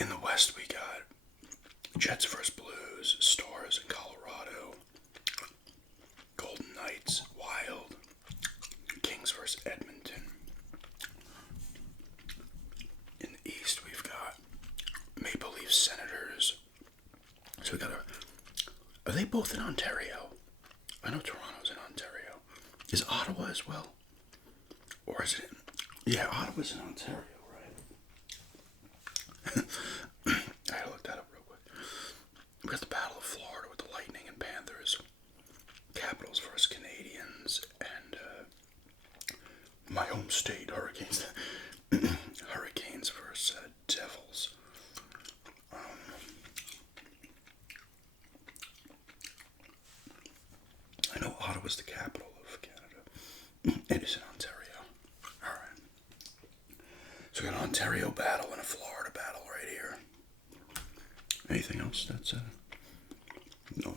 In the West, we got Jets vs. Blues, Stars in Colorado, Golden Knights, Wild, Kings vs. Edmonton. In the East, we've got Maple Leafs, Senators. So we got Are they both in Ontario? I know Toronto's in Ontario. Is Ottawa as well? Or is it Yeah, Ottawa's in Ontario, right? I gotta look that up real quick. We got the Battle of Florida with the Lightning and Panthers. Capitals versus Canadians. And my home state, Hurricanes. Hurricanes versus Devils. I know Ottawa's the capital of Canada. It is in Ontario. Alright. So we got an Ontario battle and a Florida battle right here. Anything else that's no.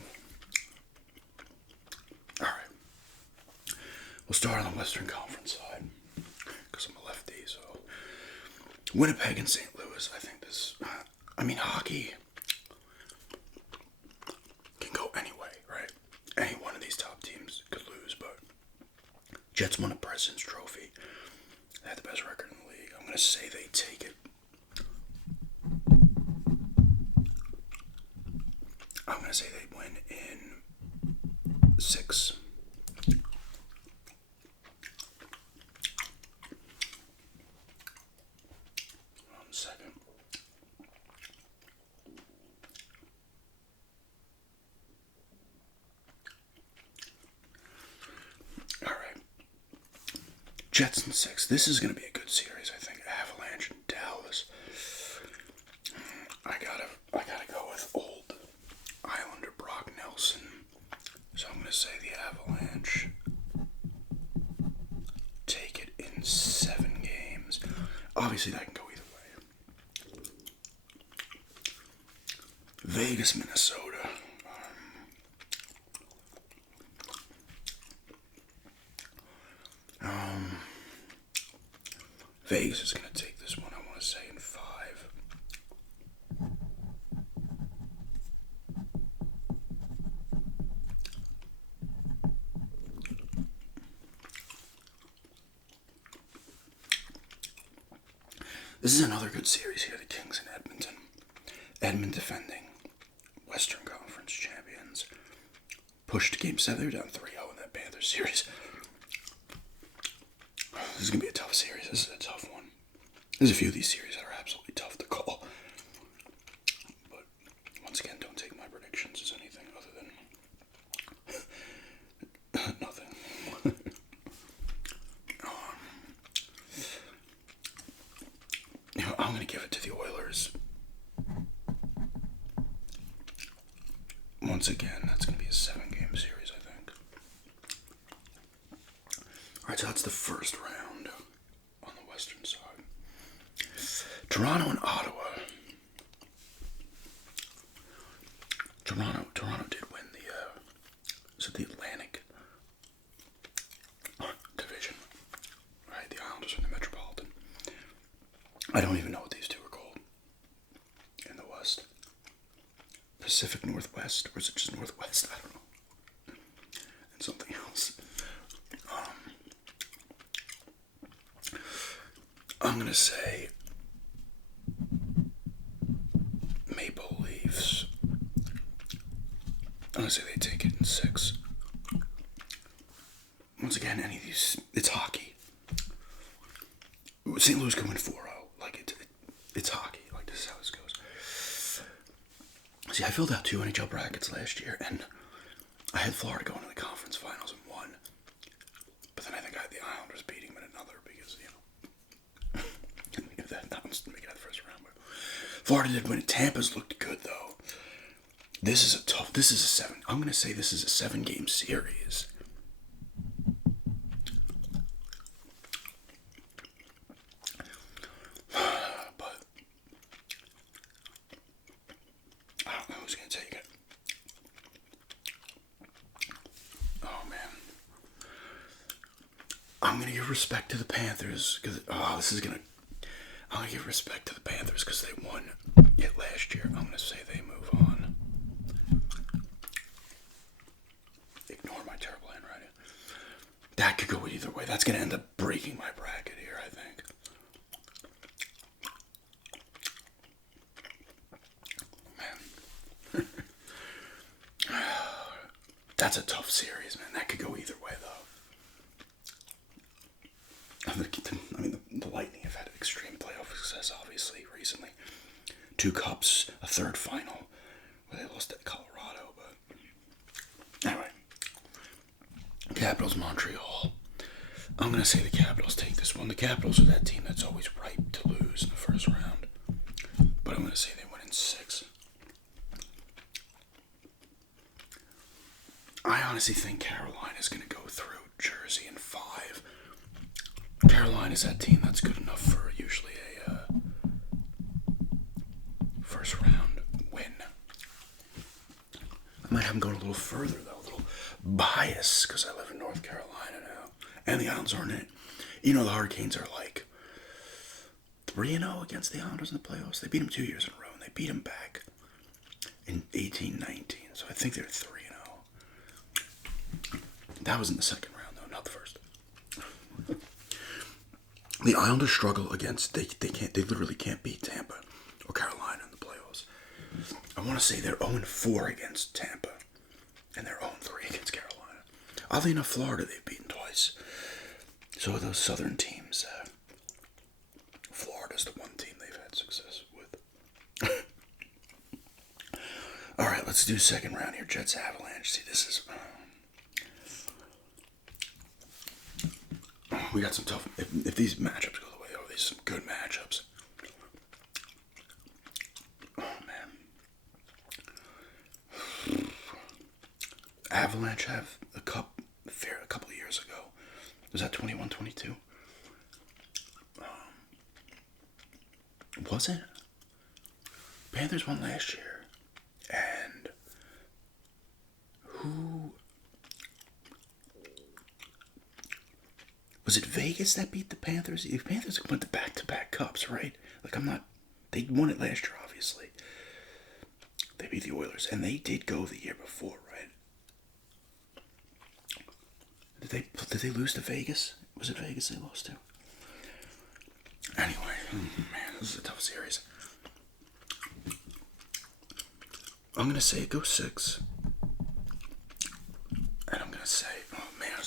Alright. We'll start on the Western Conference side. Because I'm a lefty, so Winnipeg and St. Louis, I think this hockey can go anyway, right? Any one of these top teams could lose, but Jets won a President's Trophy. They had the best record in the league. I'm going to say they take it. I'm going to say they win in 6. Second. All right. Jets in 6. This is going to be a good series, I think. Avalanche and Dallas. I gotta go with old Islander Brock Nelson. So I'm going to say the Avalanche take it in 7 games. Obviously, that can go either way. Vegas, Minnesota. Vegas is going to take this one, I want to say, in 5. This is another good series here, the Kings and Edmonton. Edmonton defending Western Conference champions. Pushed to Game 7. They were down 3-0 in that Panthers series. This is going to be a tough series. This is a tough one. There's a few of these series that are absolutely tough to call. But once again, don't take my predictions as anything other than nothing. I'm going to give it to the Oilers. Once again, that's going to be a 7-game series, I think. Alright, so that's the first round on the western side. Toronto and Ottawa. Toronto did win the Atlantic Division. Right, the Islanders were the Metropolitan. I don't even know what these two are called in the West. Pacific Northwest, or is it just Northwest? I don't know. And something else. I'm gonna say Maple Leafs. I'm gonna say they take it in 6. Once again, any of these, it's hockey. St. Louis can win 4-0. Like it's hockey. Like this is how this goes. See, I filled out 2 NHL brackets last year, and I had Florida going to the conference finals and won. But then I think I had the Islanders beating them in another because didn't make it out the first round. But Florida did win. Tampa's looked good though. This is a 7. I'm gonna say this is a 7-game series. But I don't know who's gonna take it. Oh man. I'm gonna give respect to the Panthers because I'm going to give respect to the Panthers because they won it last year. I'm going to say they move on. Ignore my terrible handwriting. That could go either way. That's going to end up breaking my bracket here, I think. Man. That's a tough series, man. That could go either way, though. I mean, the Lightning have had extreme playoff success, obviously, recently. 2 cups, a third final, where they lost at Colorado, but... Anyway. Capitals, Montreal. I'm going to say the Capitals take this one. The Capitals are that team that's always ripe to lose in the first round. But I'm going to say they win in 6. I honestly think Carolina is going to go through Jersey in 5. Carolina is that team that's good enough for usually a first round win. I might have them going a little further, though. A little bias, because I live in North Carolina now. And the Islanders aren't in it. You know, the Hurricanes are like 3-0 against the Islanders in the playoffs. They beat them 2 years in a row, and they beat them back in 18-19. So I think they're 3-0. That was in the second round, though, not the first. The Islanders struggle against, they literally can't beat Tampa or Carolina in the playoffs. I want to say they're 0-4 against Tampa, and they're 0-3 against Carolina. Oddly enough, Florida they've beaten twice. So those southern teams, Florida's the one team they've had success with. All right, let's do second round here. Jets Avalanche. See, this is... we got some tough... If these matchups go the way, these are some good matchups. Oh, man. Avalanche have a cup a couple of years ago. Was that 21-22? Was it? Panthers won last year. And who... Was it Vegas that beat the Panthers? The Panthers went to back-to-back cups, right? Like, I'm not... They won it last year, obviously. They beat the Oilers. And they did go the year before, right? Did they lose to Vegas? Was it Vegas they lost to? Anyway, man, this is a tough series. I'm going to say it goes 6. And I'm going to say... Oh, man,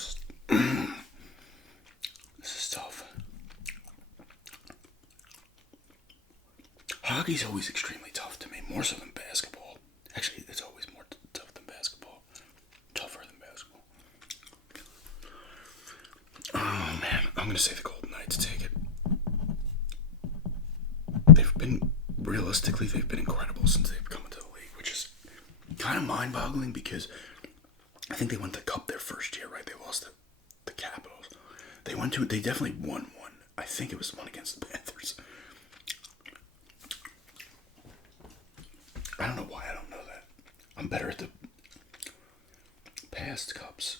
this is tough. Hockey's always extremely tough to me, more so than basketball. Actually, it's always more tough than basketball. Tougher than basketball. Oh, man, I'm going to say the Golden Knights take it. Realistically, they've been incredible since they've come into the league, which is kind of mind-boggling because I think they won the Cup their first year, right? They lost to the Capitals. They definitely won one. I think it was one against the Panthers. I don't know why I don't know that. I'm better at the past Cups.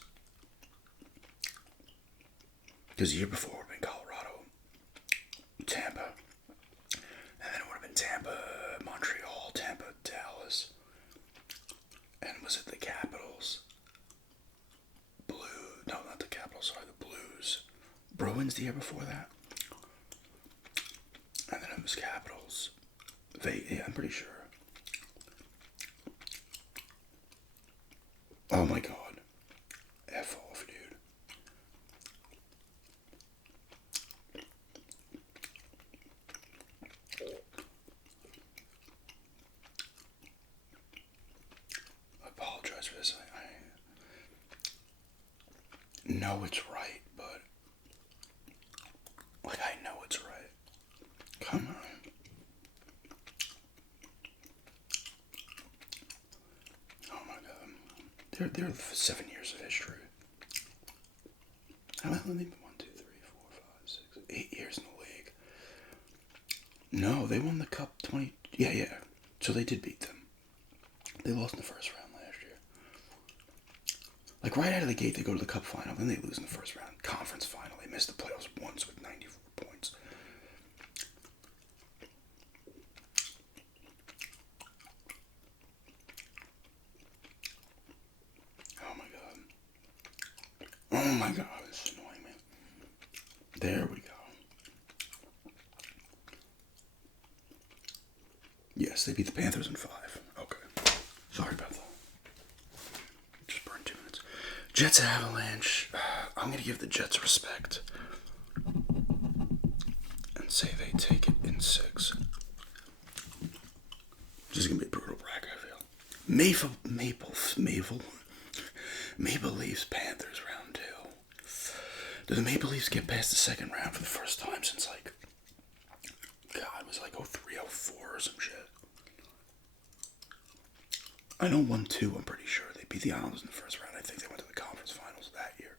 Because the year before would have been Colorado, Tampa, and then it would have been Tampa, Montreal, Tampa, Dallas, and was it the Capitals? No, not the Capitals, sorry, the Blues. Bruins the year before that. And then it was Capitals. Yeah, I'm pretty sure. Oh my god. F off, dude. I apologize for this. I know it's right, but like I know it's right. Come on. Oh my god. They're 7 years of history. How long have they been? 1, 2, 3, 4, 5, 6, 8 years in the league. No, they won the Cup 20. Yeah. So they did beat them. They lost in the first round last year. Like right out of the gate, they go to the Cup final, then they lose in the first round. Conference final, they missed the playoffs once with 94 points. my God, this is annoying me. There we go. Yes, they beat the Panthers in 5. Okay. Sorry about that. Just burned 2 minutes. Jets Avalanche. I'm going to give the Jets respect. And say they take it in 6. This is going to be a brutal bracket, I feel. Maple Leafs Panthers round 2. Do the Maple Leafs get past the second round for the first time since, like, God, it was like 03, 04 or some shit. I know 1-2, I'm pretty sure. They beat the Islanders in the first round. I think they went to the conference finals that year.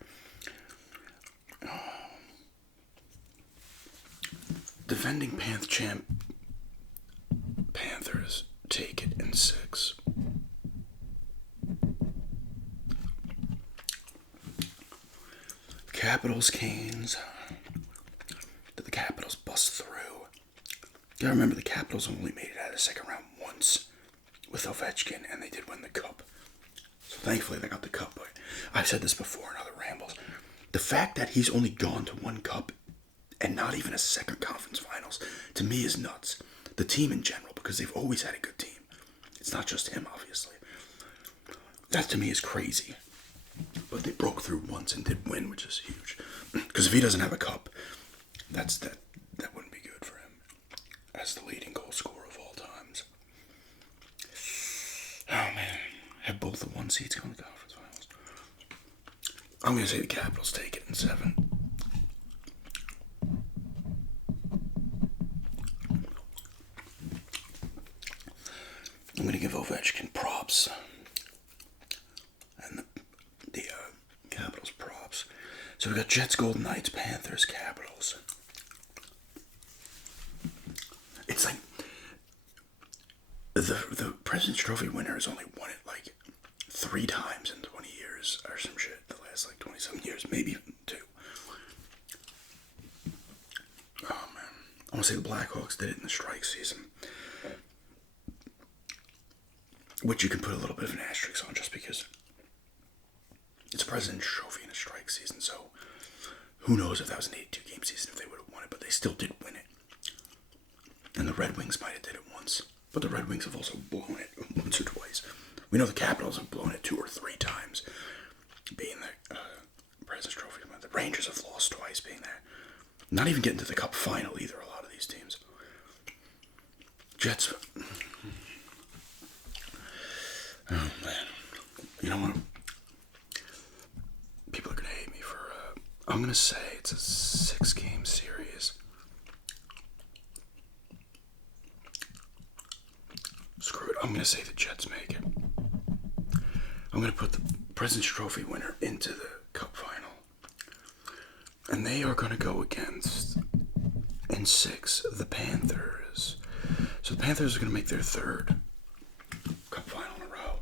Defending champ Panthers take it in 6. Capitals Canes. Did the Capitals bust through? You gotta remember the Capitals only made it out of the second round once with Ovechkin, and they did win the cup. So thankfully they got the cup. But I've said this before in other rambles. The fact that he's only gone to one cup and not even a second conference finals, to me is nuts. The team in general, because they've always had a good team. It's not just him, obviously. That to me is crazy. But they broke through once and did win, which is huge. Because if he doesn't have a cup, that wouldn't be good for him as the leading goal scorer of all times. Oh man, have both the 1 seeds go in the conference finals. I'm gonna say the Capitals take it in 7. I'm gonna give Ovechkin props. And the Capitals props. So we got Jets, Golden Knights, Panthers, Capitals. It's like the President's Trophy winner has only won it like 3 times in 20 years or some shit. The last like 27 years, maybe even 2. Oh man, I want to say the Blackhawks did it in the strike season, which you can put a little bit of an asterisk on just because it's a President's Trophy in a strike season, so who knows if that was an 82-game season if they would have won it, but they still did win it. And the Red Wings might have did it once, but the Red Wings have also blown it once or twice. We know the Capitals have blown it 2 or 3 times, being the President's Trophy. The Rangers have lost twice, being there. Not even getting to the Cup final either, a lot of these teams. Jets. Oh man, you know what? People are gonna hate me for. I'm gonna say it's a 6-game series. Screw it. I'm gonna say the Jets make it. I'm gonna put the President's Trophy winner into the Cup final, and they are gonna go against in 6 the Panthers. So the Panthers are gonna make their 3rd Cup final in a row.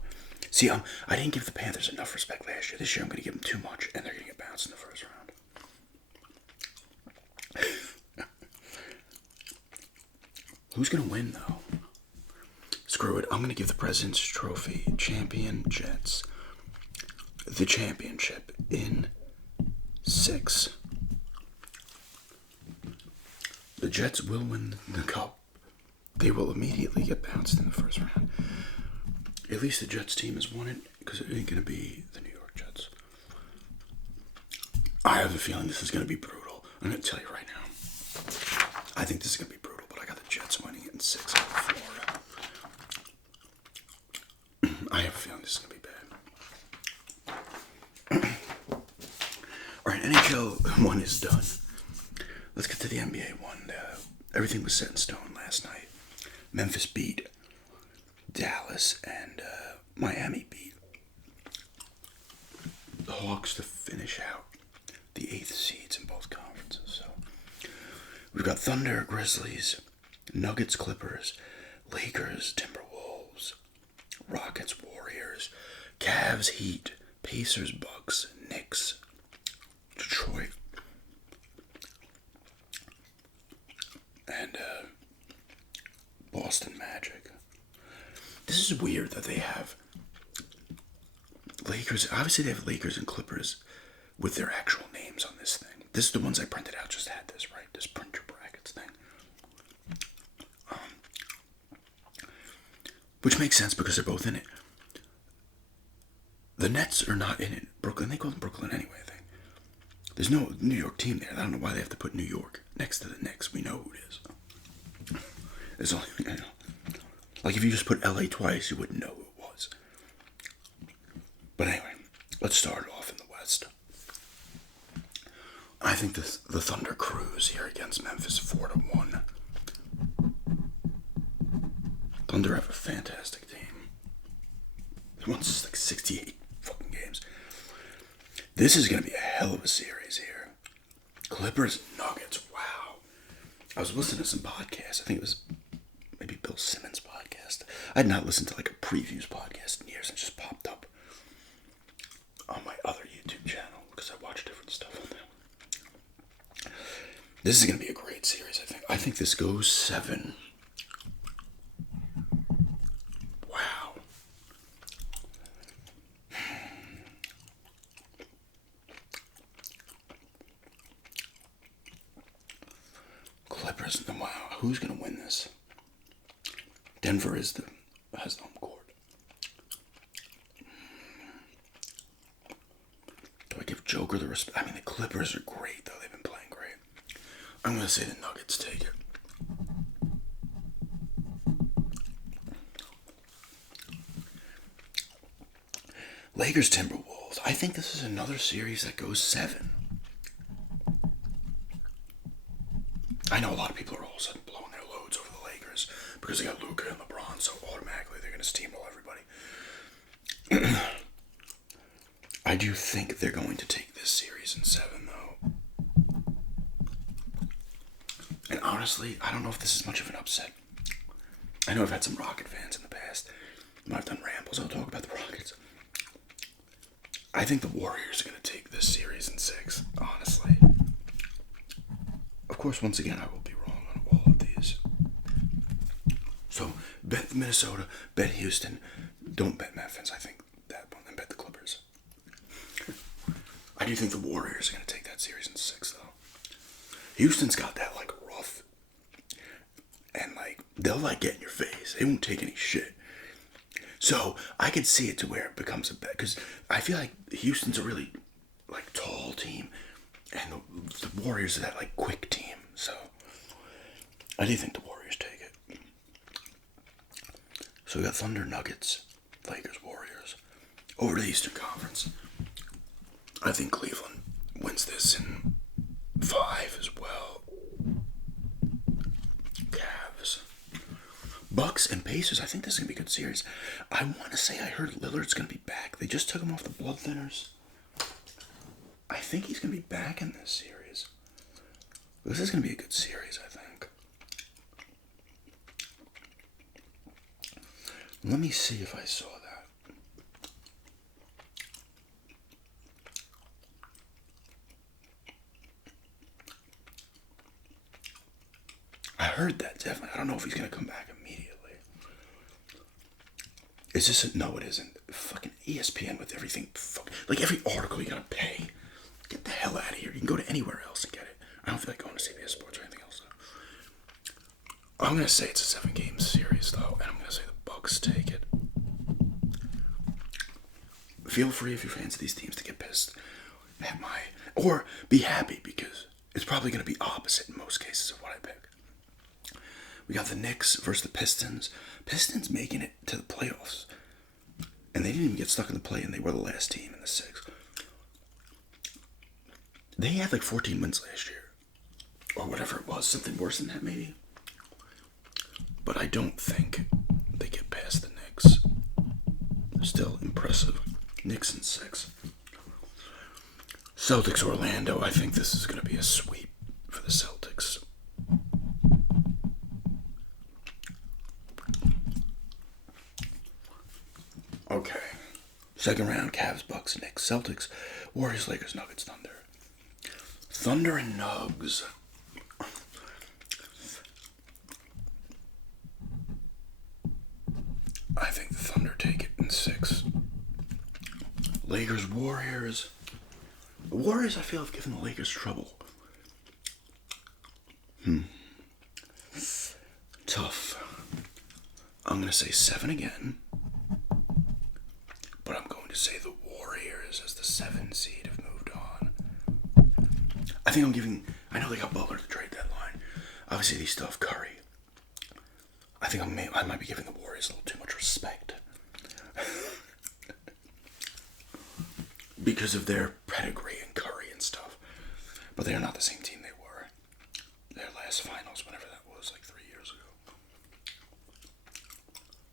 See, I didn't give the Panthers enough respect last year. This year I'm going to give them too much, and they're going to get bounced in the first round. Who's going to win, though? Screw it. I'm going to give the President's Trophy champion Jets the championship in 6. The Jets will win the Cup. They will immediately get bounced in the first round. At least the Jets team has won it, because it ain't going to be the New York Jets. I have a feeling this is going to be brutal. I'm going to tell you right now. I think this is going to be brutal, but I got the Jets winning it in 6 out of Florida. I have a feeling this is going to be bad. Alright, NHL 1 is done. Let's get to the NBA 1. Everything was set in stone last night. Memphis beat Dallas, and Miami beat the Hawks to finish out the 8th seeds in both conferences. So we've got Thunder, Grizzlies, Nuggets, Clippers, Lakers, Timberwolves, Rockets, Warriors, Cavs, Heat, Pacers, Bucks, Knicks, Detroit, and Boston Magic. This is weird that they have Lakers. Obviously, they have Lakers and Clippers with their actual names on this thing. This is the ones I printed out. Just had this, right? This print your brackets thing. Which makes sense because they're both in it. The Nets are not in it. Brooklyn, they call them Brooklyn anyway, I think. There's no New York team there. I don't know why they have to put New York next to the Knicks. We know who it is. There's only, like if you just put LA twice, you wouldn't know who it was. But anyway, let's start off in the West. I think the Thunder cruise here against Memphis 4-1. Thunder have a fantastic team. They won like 68 fucking games. This is going to be a hell of a series here. Clippers, Nuggets, wow. I was listening to some podcasts. I think it was maybe Bill Simmons' podcast. I had not listened to like a previews podcast in years. It just popped up on my other YouTube channel because I watch different stuff on there. This is going to be a great series, I think. I think this goes 7. Wow. Clippers, wow. Who's going to win this? Denver has the home court. Do I give Joker the respect? I mean, the Clippers are great, though. They've been playing great. I'm going to say the Nuggets take it. Lakers, Timberwolves. I think this is another series that goes 7. I know a lot of people are all of a sudden blowing their loads over the Lakers because they got Luka and LeBron, so automatically they're going to steamroll everybody. I do think they're going to take this series in 7, though. And honestly, I don't know if this is much of an upset. I know I've had some Rocket fans in the past. When I've done rambles, I'll talk about the Rockets. I think the Warriors are going to take this series in 6, honestly. Of course, once again, I will be wrong on all of these. So, bet Minnesota, bet Houston, don't bet Memphis. I think that one, and bet the Clippers. I do think the Warriors are going to take that series in 6, though. Houston's got that, like, rough, and, like, they'll, like, get in your face. They won't take any shit. So, I could see it to where it becomes a bet, because I feel like Houston's a really, like, tall team, and the Warriors are that, like, quick team. So, I do think the Warriors take it. So, we got Thunder, Nuggets, Lakers, Warriors. Over to the Eastern Conference. I think Cleveland wins this in 5 as well. Cavs. Bucks and Pacers. I think this is going to be a good series. I want to say I heard Lillard's going to be back. They just took him off the blood thinners. I think he's going to be back in this series. This is going to be a good series, I think. Let me see if I saw that. I heard that, definitely. I don't know if he's going to come back immediately. Is this a... No, it isn't. Fucking ESPN with everything. Like every article you got to pay. Get the hell out of here. You can go to anywhere else and get it. I don't feel like going to CBS Sports or anything else, though. I'm going to say it's a 7-game series, though, and I'm going to say the Bucks take it. Feel free, if you're fans of these teams, to get pissed at my... Or be happy, because it's probably going to be opposite in most cases of what I pick. We got the Knicks versus the Pistons. Pistons making it to the playoffs. And they didn't even get stuck in the play, and they were the last team in the 6. They had like 14 wins last year. Or whatever it was. Something worse than that, maybe. But I don't think they get past the Knicks. Still impressive. Knicks in 6. Celtics, Orlando. I think this is going to be a sweep for the Celtics. Okay. Second round, Cavs, Bucks, Knicks, Celtics, Warriors, Lakers, Nuggets, Thunder. Thunder and Nugs. I think the Thunder take it in 6. Lakers, Warriors. The Warriors, I feel, have given the Lakers trouble. Tough. I'm going to say 7 again. But I'm going to say the Warriors as the 7 seed have moved on. I think I'm giving... I know they got Butler at the trade deadline. Obviously, they still have Curry. I think I might be giving the Warriors a little too much respect. Because of their pedigree and Curry and stuff. But they are not the same team they were. Their last finals, whenever that was, like 3 years ago.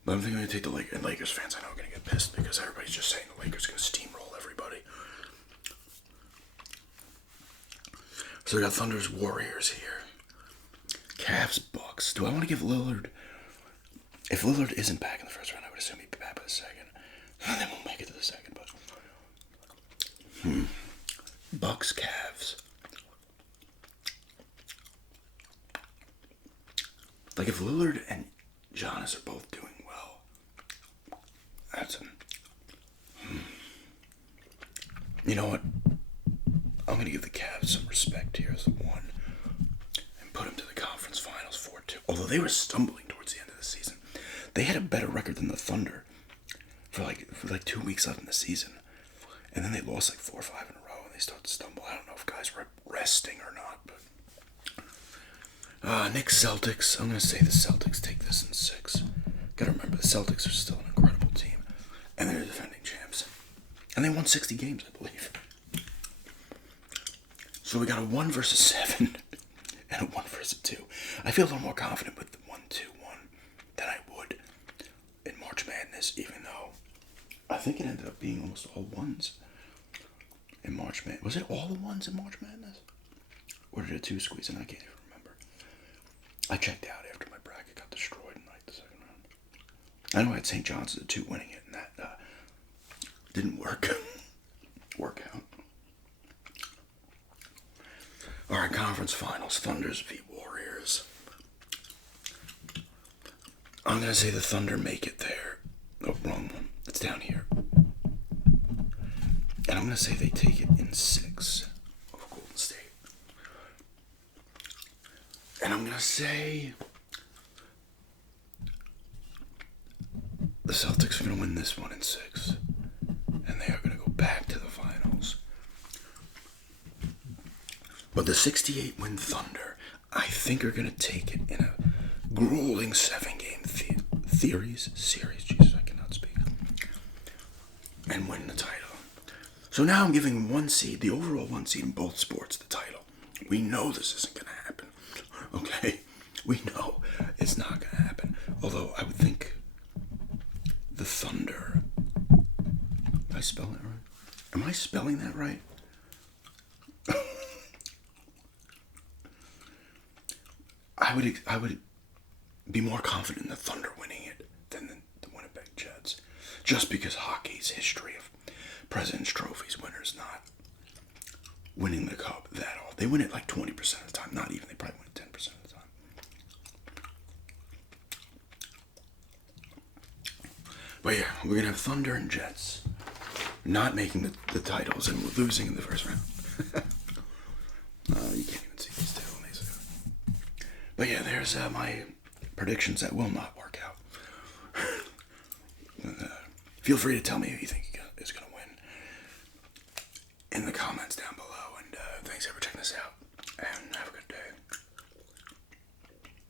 But I'm thinking I'm going to take the Lakers. And Lakers fans, I know, are going to get pissed because everybody's just saying the Lakers are going to steamroll everybody. So we got Thunder's Warriors here. Cavs Bucks. Do I want to give Lillard... If Lillard isn't back in the first round, I would assume he'd be back by the second. They won't make it to the second, but... Bucks, Cavs. Like, if Lillard and Giannis are both doing well, that's You know what? I'm going to give the Cavs some respect here as the 1 and put them to the conference finals 4-2. Although they were stumbling towards the end of the season. They had a better record than the Thunder for like 2 weeks left in the season. And then they lost like 4 or 5 in a row and they started to stumble. I don't know if guys were resting or not, but... Knicks Celtics. I'm going to say the Celtics take this in 6. Gotta remember, the Celtics are still an incredible team. And they're defending champs. And they won 60 games, I believe. So we got a 1 versus 7 and a 1 versus 2. I feel a little more confident with the 1-2-1 than I would in March Madness, even though I think it ended up being almost all 1s in March Madness. Was it all the 1s in March Madness? Or did a 2 squeeze in? I can't even remember. I checked out after my bracket got destroyed in like the second round. I know I had St. John's as a 2 winning it, and that didn't work out. Alright, conference finals. Thunders v Warriors. I'm going to say the Thunder make it there. Oh, wrong one. It's down here. And I'm going to say they take it in 6 over Golden State. And I'm going to say the Celtics are going to win this one in 6. And they are going to go back to the finals. But the 68-win Thunder, I think, are going to take it in a grueling 7-game series. Jesus, I cannot speak. And win the title. So now I'm giving 1 seed, the overall 1 seed in both sports, the title. We know this isn't going to happen. Okay? We know it's not going to happen. Although I would think the Thunder... Did I spell that right? Am I spelling that right? I would be more confident in the Thunder winning it than the Winnipeg Jets. Just because hockey's history of President's Trophies winners not winning the cup that often. They win it like 20% of the time. Not even. They probably win it 10% of the time. But yeah, we're going to have Thunder and Jets not making the titles and we're losing in the first round. You can't even see these two. But yeah, there's my predictions that will not work out. Feel free to tell me if you think